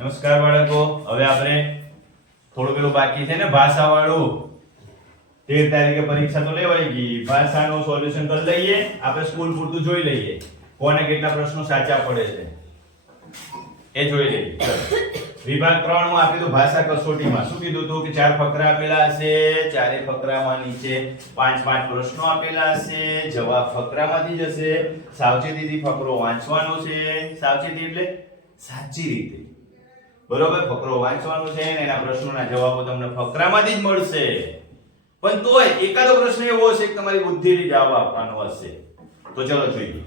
નમસ્કાર બાળકો, હવે આપણે થોડું પેલું બાકી છે ને ભાષા વાળું 13 તારીખે પરીક્ષા તો લેવાઈ ગઈ. ભાષાનું સોલ્યુશન કરી લઈએ, આપણે સ્કૂલ પૂરતું જોઈ લઈએ કોને કેટલા પ્રશ્નો સાચા પડે છે એ જોઈ લઈએ. વિભાગ 3 માં આપેલું ભાષા કસોટીમાં શું કીધું હતું કે 4 ફકરા આપેલા હશે, ચારે ફકરામાં નીચે 5 પ્રશ્નો આપેલા હશે, જવાબ ફકરામાંથી જ હશે, સાવચેતીથી ફકરો વાંચવાનો છે. સાવચેતી એટલે સાચી રીતે, બરોબર? ફકરો વાંચવાનો છે ને એના પ્રશ્નોના જવાબો તમને ફકરામાંથી જ મળશે. પણ તોય એકાદો પ્રશ્ન એવો હશે કે તમારી બુદ્ધિથી જવાબ આપવાનો હશે. તો ચલો જોઈએ.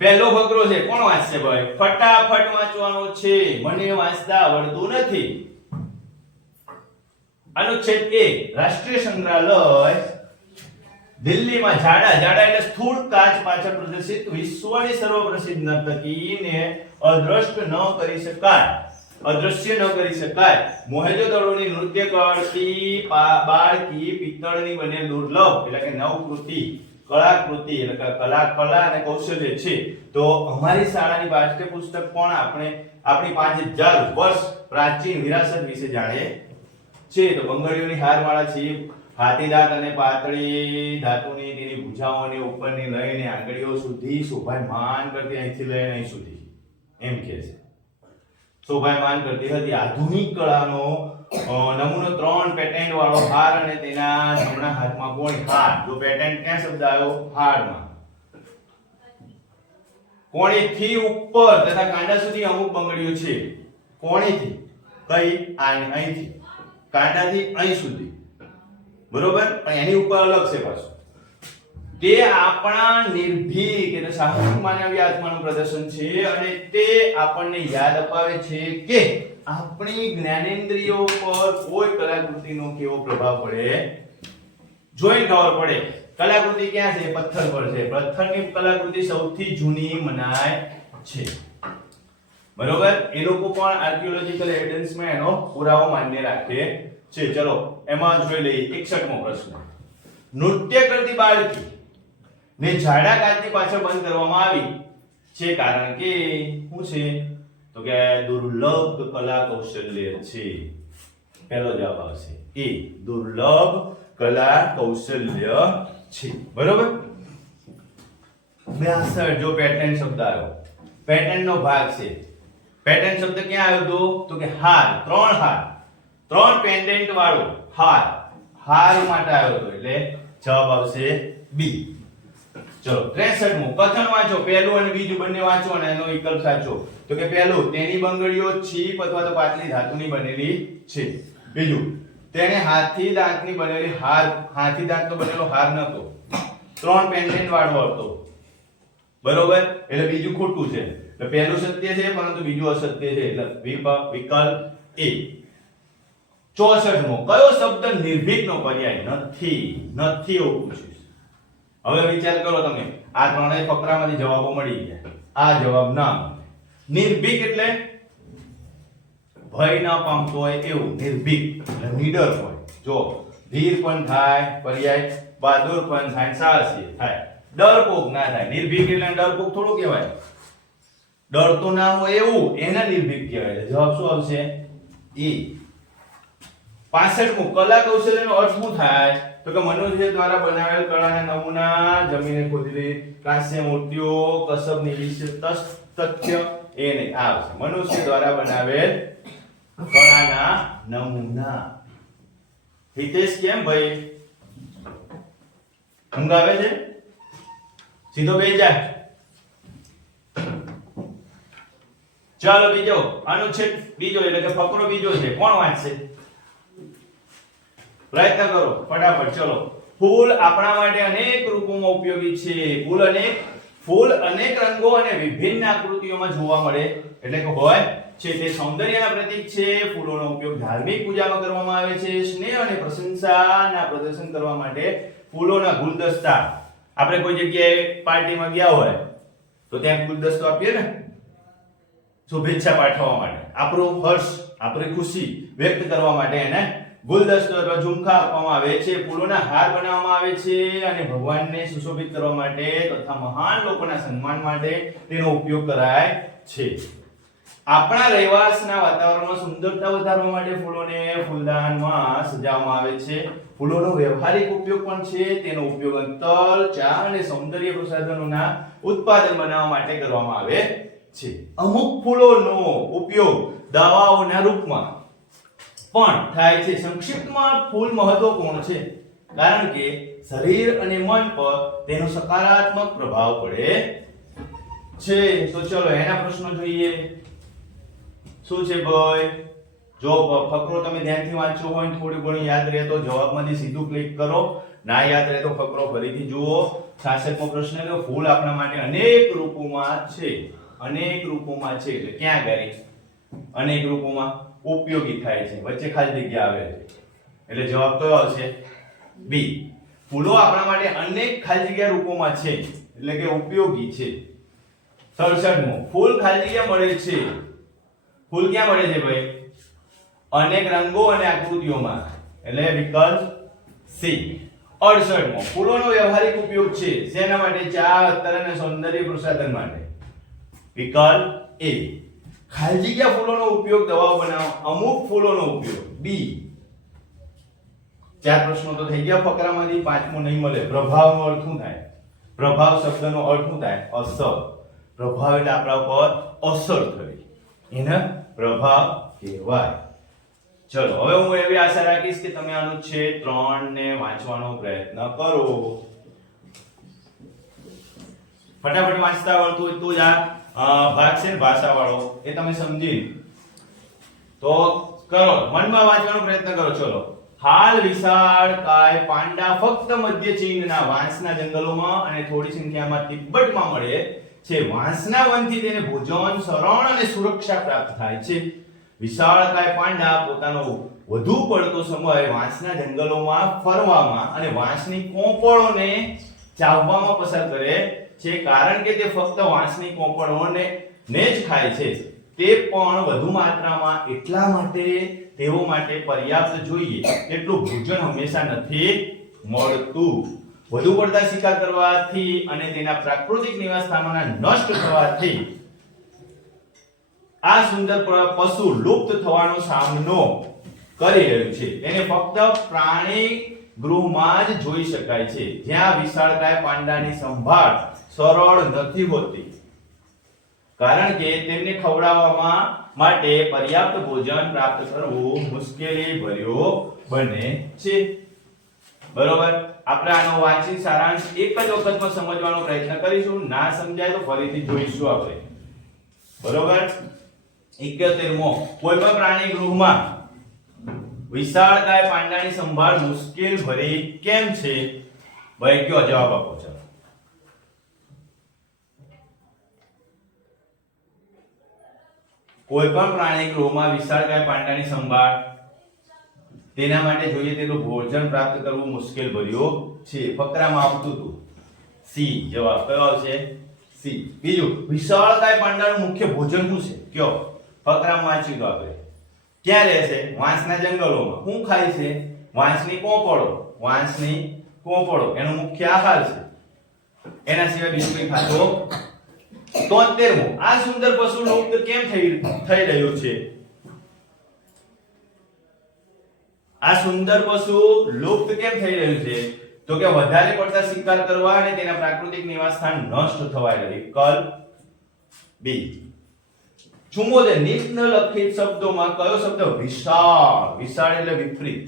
પહેલો ફકરો છે, કોણ વાંચશે ભાઈ? ફટાફટ વાંચવાનો છે, મને વાંચતા આવડતું નથી. અનુચ્છેદ 1, રાષ્ટ્રીય સંગ્રહાલય દિલ્હીમાં જાડા એટલે સ્થૂળ કાચ પાછળ પ્રદર્શિત વિશ્વની સર્વપ્રસિદ્ધ નર્તકીને અદ્રશ્ય ન કરી શકાય મોહેંજો-દડોની નૃત્ય કરતી બાળકી પિત્તળની બનેલ દુર્લભ એટલે કે નવકૃતિ કળાકૃતિ એટલે કે કલા અને કૌશલ્ય છે. તો અમારી શાળાની પાઠ્યપુસ્તક પણ આપણી 5000 વર્ષ પ્રાચીન વિરાસત વિશે જાણે છે. તો બંગડીઓની હારમાળા છે, હાથીદાંત અને પાતળી ધાતુની તેની ભુજાઓની ઉપરની લઈને આંગળીઓ સુધી શોભાયમાન કરતી, અહીંથી લઈને અહીં સુધી એમ કહે છે શોભાયમાન કરતી હતી. આધુનિક કળાનો નમૂનો 3 પેટન્ટ વાળો હાર અને તેના જમણા હાથમાં કોણી હાર. જો પેટન્ટ ક્યાં શબ્દ આવ્યો? હારમાં. કોણીથી ઉપર તથા કાંડા સુધી અમુક બંગડીઓ છે. કોણીથી કઈ? અહીંથી કાંડાથી અહીં સુધી, બરોબર? પણ એની ઉપર અલગ છે પાછું. તે આપણા નિર્ભીક એટલે સાહસિક માનવીય આત્માનું પ્રદર્શન છે અને તે આપણને યાદ અપાવે છે કે આપણી જ્ઞાનેન્દ્રિયો પર કોઈ કલાકૃતિનો કેવો પ્રભાવ પડે. જોઈને ખબર પડે કલાકૃતિ ક્યાં છે? પથ્થર પર છે. પથ્થરની કલાકૃતિ સૌથી જૂની મનાય છે, બરોબર? એ લોકો પણ આર્કિયોલોજીકલ એવિડન્સમાં એનો પુરાવો માન્ય રાખે છે. ચલો એમાં જોઈ લઈએ 61મો પ્રશ્ન. નૃત્ય કરતી બાળકી ને જાડા કાચની પાછળ બંધ કરવામાં આવી છે કારણ કે શું છે? તો કે દુર્લભ કલા કૌશલ્ય છે. પહેલો જવાબ આવશે એ, દુર્લભ કલા કૌશલ્ય છે, બરોબર? 62 જો પેટર્ન શબ્દ આવ્યો, પેટર્ન નો ભાગ છે. પેટર્ન શબ્દ ક્યાં આવ્યો હતો? તો કે હાર, 3 પેન્ડન્ટ વાળો હાર માટે આવ્યો હતો એટલે જવાબ આવશે બી. ચલો 63મો કથન વાંચો, પહેલું અને બીજું બંને વાંચો અને એનો વિકલ્પ સાચો. તો કે પહેલું, તેની બંગડીઓ છીપ અથવા તો પાતળી ધાતુની બનેલી છે. બીજું, તેને હાથી દાંતની બનેલી હાથી દાંતનો બનેલો હાર નતો, 3 પેન્ડન્ટ વાળો હતો, બરોબર? એટલે બીજું ખોટું છે. એટલે પહેલું સત્ય છે પરંતુ બીજું અસત્ય છે એટલે વિકલ્પ એ. 64મો કયો શબ્દ નિર્ભીકનો પર્યાય નથી એવું પૂછ્યું. હવે વિચાર કરો તમે, આ ત્રણેય ફકરામાંથી જવાબો મળી ગયા. આ જવાબ ના. નિર્ભીક એટલે ભય ના પામતો હોય એવું, નિર્ભીક એટલે નીડર હોય. જો ધીર પણ થાય પર્યાય, બહાદુર પણ થાય, સાહસી થાય, ડરપોક ના થાય. નિર્ભીક એટલે ડરપોક થોડું કહેવાય, ડરતો ના હોય એવું, એને નિર્ભીક કહેવાય. જવાબ શું આવશે? એ. 65મો કલા કૌશલ્યનો અર્થ શું થાય? તો કે મનુષ્ય દ્વારા બનાવેલ કળાના નમૂના, જમીને ખોદેલી કાંસ્ય મૂર્તિઓ, કસબની વિશેષ તથ્ય એ નહીં આવશે. મનુષ્ય દ્વારા બનાવેલ કળાના નમૂના. હિતેશ કેમ ભાઈ ઊંઘ આવે છે? સીધો બેસી જા. ચાલો બીજો અનુચ્છેદ બીજો એટલે કે ફકરો બીજો છે, કોણ વાંચશે? પ્રયત્ન કરો ફટાફટ. ચલો. ફૂલ આપણા માટે અનેક રૂપોમાં ઉપયોગી છે. ફૂલ અનેક રંગો અને વિભિન્ન આકૃતિઓમાં જોવા મળે એટલે કે હોય છે. તે સૌંદર્યના પ્રતીક છે. ફૂલોનો ઉપયોગ ધાર્મિક પૂજામાં કરવામાં આવે છે. સ્નેહ અને પ્રશંસાના પ્રદર્શન કરવા માટે ફૂલોના ગુલદસ્તા, આપણે કોઈ જગ્યાએ પાર્ટીમાં ગયા હોય તો ત્યાં ગુલદસ્તો આપીએ ને શુભેચ્છા પાઠવવા માટે, આપણું હર્ષ, આપણી ખુશી વ્યક્ત કરવા માટે એને ગુલદસ્તો અથવા ઝુમખા આપવામાં આવે છે. ફૂલોના હાર બનાવવામાં આવે છે અને ભગવાનને સુશોભિત કરવા માટે તથા મહાન લોકોના સન્માન માટે તેનો ઉપયોગ કરાય છે. આપણા રહેવાસના વાતાવરણમાં સુંદરતા વધારવા માટે ફૂલોને ફૂલદાનમાં સજાવવામાં આવે છે. ફૂલોનો વ્યવહારિક ઉપયોગ પણ છે. તેનો ઉપયોગ અંતર, ચા અને સૌંદર્ય પ્રસાધનોના ઉત્પાદન બનાવવા માટે કરવામાં આવે છે. અમુક ફૂલોનો ઉપયોગ દવાઓના રૂપમાં પણ થાય છે. સંક્ષિપ્તમાં ફૂલ મહત્વપૂર્ણ છે કારણ કે શરીર અને મન પર તેનો સકારાત્મક પ્રભાવ પડે છે. તો ચલો એના પ્રશ્નો જોઈએ. શું છે ભાઈ? જો ફકરો તમે ધ્યાનથી વાંચ્યો હોય થોડું ઘણું યાદ રહે તો જવાબમાંથી સીધું ક્લિક કરો. ના યાદ રહે તો ફકરો ફરીથી જુઓ. 66મો પ્રશ્ન છે ફૂલ આપણા માટે અનેક રૂપોમાં છે. અનેક રૂપોમાં છે એટલે ક્યાં ગાડી? અનેક રૂપોમાં ઉપયોગી થાય છે. વચ્ચે ખાલી જગ્યા આવે છે. એટલે જવાબ કયો આવશે? બી. ફૂલો આપણા માટે અનેક ખાલી જગ્યા રૂપોમાં છે એટલે કે ઉપયોગી છે. 67મો ફૂલ ખાલી જગ્યા મળે છે. ફૂલ ક્યાં મળે છે ભાઈ? અનેક રંગો અને આકૃતિઓમાં એટલે વિકલ્પ સી. 68મો ફૂલોનો વ્યવહારિક ઉપયોગ છે. શેના માટે? ચા, અત્તર અને સૌંદર્ય પ્રસાધન માટે. વિકલ્પ એ. ખાલી જગ્યા ફૂલોનો ઉપયોગ દવાઓ બનાવવા. અમુક ફૂલોનો ઉપયોગ બી. 4 પ્રશ્નો તો થઈ ગયા ફકરામાંથી. 5મો નહીં મળે. પ્રભાવનો અર્થ શું થાય? પ્રભાવ શબ્દનો અર્થ શું થાય? અસર. પ્રભાવ એટલે આપણા પર અસર થઈ એને પ્રભાવ કહેવાય. ચલો હવે હું એવી આશા રાખીશ કે તમે આનું છે 3 ને વાંચવાનો પ્રયત્ન કરો. ફટાફટ વાંચતા આવડતું હોય તો જ આ ભાગ છે ભાષા વાળો એ તમે સમજી તો કરો. મનમાં વાંચવાનો પ્રયત્ન કરો. ચલો. હાલ વિશાળકાય પાંડા ફક્ત મધ્ય ચીનના વાંસના જંગલોમાં અને થોડી સંખ્યામાં તિબ્બતમાં મળે છે. વાંસના વનથી તેને ભોજન, શરણ અને સુરક્ષા પ્રાપ્ત થાય છે. વિશાળકાય પાંડા પોતાનો વધુ પડતો સમય વાંસના જંગલોમાં ફરવામાં અને વાંસની કોંપળોને ચાવવામાં પસાર કરે છે કારણ કે તે ફક્ત વાંસની કોંપળોને જ ખાય છે. તે પણ વધુ માત્રામાં એટલા માટે તેઓ માટે પર્યાપ્ત જોઈએ એટલું ભોજન હંમેશા નથી મળતું. વધુ પડતા શિકાર કરવાથી અને તેના પ્રાકૃતિક નિવાસસ્થાનોના નષ્ટ થવાથી આ સુંદર પશુ લુપ્ત થવાનો સામનો કરી રહ્યું છે. તેને ફક્ત પ્રાણી ગૃહમાં જ જોઈ શકાય છે જ્યાં વિશાળકાય પાંડાની સંભાળ સરળ નથી હોતી કારણ કે તેમને ખવડાવવામાં માટે પર્યાપ્ત ભોજન પ્રાપ્ત કરવું મુશ્કેલી ભર્યો બને છે. બરોબર. આપણે આનો વાંચી સારાંશ એક જ વખતમાં સમજવાનો પ્રયત્ન કરીશું. ના સમજાય તો ફરીથી જોઈશું આપણે. બરોબર. 71મો કોઈ પણ પ્રાણી ગૃહમાં વિશાળકાય પાંડાની સંભાળ મુશ્કેલ ભરી કેમ છે? ભાઈ કયો જવાબ આપો છો? કોઈ પણ પ્રાણી ગૃહમાં વિશાળકાય પાંડાની સંભાળ તેના માટે જોઈએ તેટલું ભોજન પ્રાપ્ત કરવું મુશ્કેલ ભર્યો છે. ફકરામાં આવતું હતું સી. જવાબ કયો આવશે? સી. બીજું વિશાળકાય પાંડાનું મુખ્ય ભોજન શું છે? કયો? ફકરામાં વાંચ્યું તો આપણે. ક્યાં રહે છે? વાંસના જંગલોમાં. શું ખાય છે? વાંસની કોંપળો. વાંસની કોંપળો એનો મુખ્ય આહાર છે. એના સિવાય બીજું કંઈ ખાતો 73મો આ સુંદર પશુ લુપ્ત કેમ થઈ રહ્યું છે? આ સુંદર પશુ લુપ્ત કેમ થઈ રહ્યું છે? તો કે વધારે પડતા શિકાર કરવા અને તેના પ્રાકૃતિક નિવાસસ્થાન નષ્ટ થવા એટલે વિકલ્પ બી. 74 નિમ્નલિખિત શબ્દોમાં કયો શબ્દ વિશાળ? વિશાળ એટલે વિપરીત.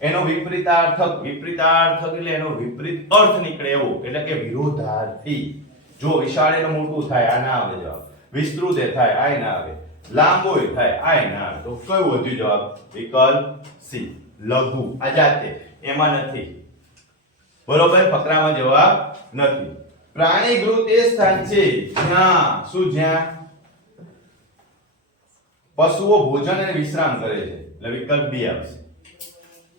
એનો વિપરીતાર્થક એટલે એનો વિપરીત અર્થ નીકળે એવો એટલે કે વિરોધાર્થી. જો વિશાળ એટલે મોટું થાય આ ના આવે જવાબ. વિસ્તૃત થાય આ ના આવે. લાંબો થાય આ ના આવે. તો કયું વધ્યું જવાબ? વિકલ્પ સી. લઘુ. આ જાતે એમાં નથી. બરોબર. ફકરામાં જવાબ નથી. પ્રાણી ગૃહ તે સ્થાન છે જ્યાં શું જ્યાં પશુઓ ભોજન અને વિશ્રામ કરે છે એટલે વિકલ્પ બી આવશે.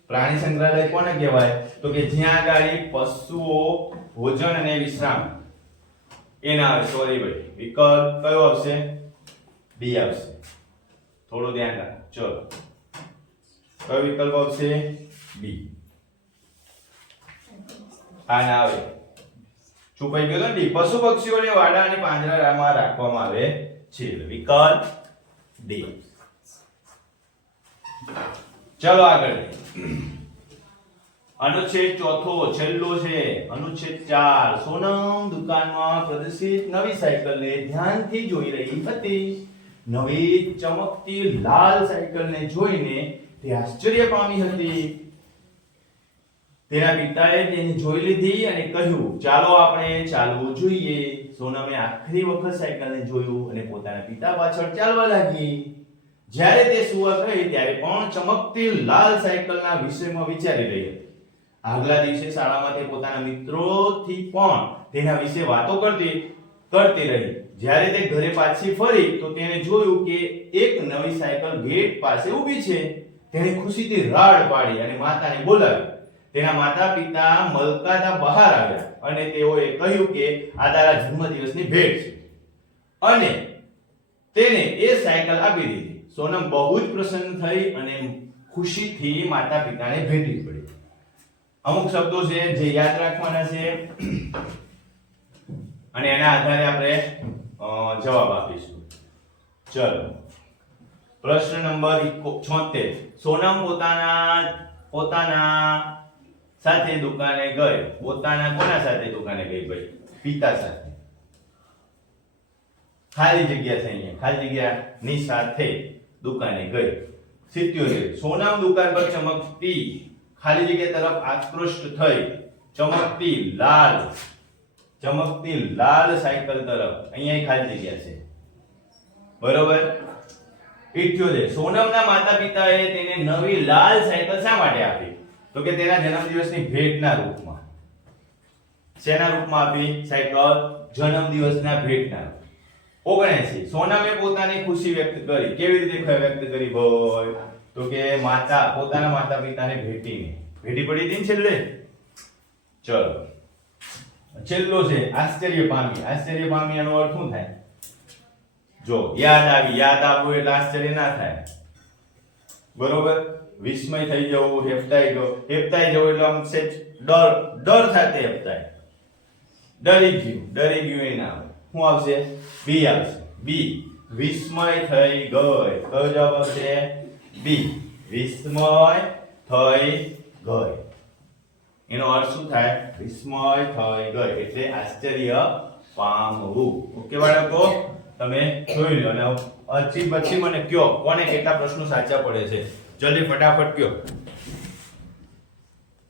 પ્રાણી સંગ્રહાલય કોને કહેવાય? તો કે જ્યાં ગાડી પશુઓ ભોજન અને વિશ્રામ એના આવે. સોરી ભાઈ વિકલ્પ કયો આવશે? બી આવશે. થોડું ધ્યાન રાખ. ચલો કયો વિકલ્પ આવશે? બી. આ ના આવે. છુપાઈ ગયો તો ડી. પશુ પક્ષીઓને વાડા અને પાંજરામાં રાખવામાં આવે છે વિકલ્પ ડી. ચલો આગળ. અનુચ્છેદ ચોથો છેલ્લો છે. અનુચ્છેદ 4. સોનમ દુકાનમાં પ્રદર્શિત નવી સાયકલને ધ્યાનથી જોઈ રહી હતી. નવી ચમકતી લાલ સાયકલને જોઈને તે આશ્ચર્ય પામી હતી. તેના પિતાએ તેને જોઈ લીધી અને કહ્યું, ચાલો આપણે ચાલવું જોઈએ. સોનમે આખરી વખત સાયકલને જોયું અને પોતાના પિતા પાછળ ચાલવા લાગી. જ્યારે તે સુવા ગઈ ત્યારે પણ ચમકતી લાલ સાયકલના વિષયમાં વિચારી રહી હતી. આગલા દિવસે શાળામાં તે પોતાના મિત્રોથી પણ તેના વિશે વાતો કરતી રહી. જ્યારે તે ઘરે પાછી ફરી તો તેને જોયું કે એક નવી સાયકલ ગેટ પાસે ઊભી છે. તેણે ખુશીથી રાડ પાડી અને માતાને બોલાવી. તેના માતા-પિતા મલકાતા બહાર આવ્યા અને તેઓએ કહ્યું કે આ તારા જન્મદિવસની ભેટ છે અને તેને એ સાયકલ આપી દીધી. સોનમ બહુ જ પ્રસન્ન થઈ અને ખુશીથી માતા-પિતાને ભેટી પડી. અમુક શબ્દો છે જે યાદ રાખવાના છે અને એના આધારે આપણે જવાબ આપીશું. ચલો, પ્રશ્ન નંબર 76. સોનમ પોતાના સાથે દુકાને ગઈ. પોતાના કોના સાથે દુકાને ગઈ ભાઈ? પિતા સાથે. ખાલી જગ્યા છે અહીંયા. ખાલી જગ્યા ની સાથે દુકાને ગઈ. 77. સોનમ દુકાન પર ચમકતી ખાલી જગ્યા તરફ આકૃષ્ટ થઈ. ચમકતી લાલ સાયકલ તરફ. અહીંયા ખાલી જગ્યા છે. બરોબર. 78. સોનમના માતા-પિતાએ તેને નવી લાલ સાયકલ શા માટે આપી? તો કે તેના જન્મદિવસની ભેટના રૂપમાં. શેના રૂપમાં આપી? સાયકલ જન્મદિવસના ભેટના. 79. સોનમે પોતાની ખુશી વ્યક્ત કરી. કેવી રીતે વ્યક્ત કરી ભાઈ? તો કે પોતાના માતા-પિતાને ભેટી પડી હતી ને છેલ્લે. ચલો, છેલ્લો છે આશ્ચર્ય પામી. આશ્ચર્ય પામી એનો અર્થ શું થાય? જો યાદ આવવું એટલે આશ્ચર્ય ના થાય. બરોબર. વિસ્મય થઈ જવું, હેપતાઈ જવું એટલે આમ સેજ ડર સાથે હેપતાઈ. ડરી ગયું એ ના આવે. શું આવશે? બી આવશે. બી વિસ્મય થઈ ગઈ. કયો જવાબ આવશે? બી વિસ્મય થઈ ગઈ. એનો અર્થ શું થાય? વિસ્મય થઈ ગઈ એટલે આશ્ચર્ય પામવું. ઓકે બાળકો, તમે જોઈ લો અને પછી મને કયો કોને કેટલા પ્રશ્નો સાચા પડે છે. જલ્દી ફટાફટ કયો.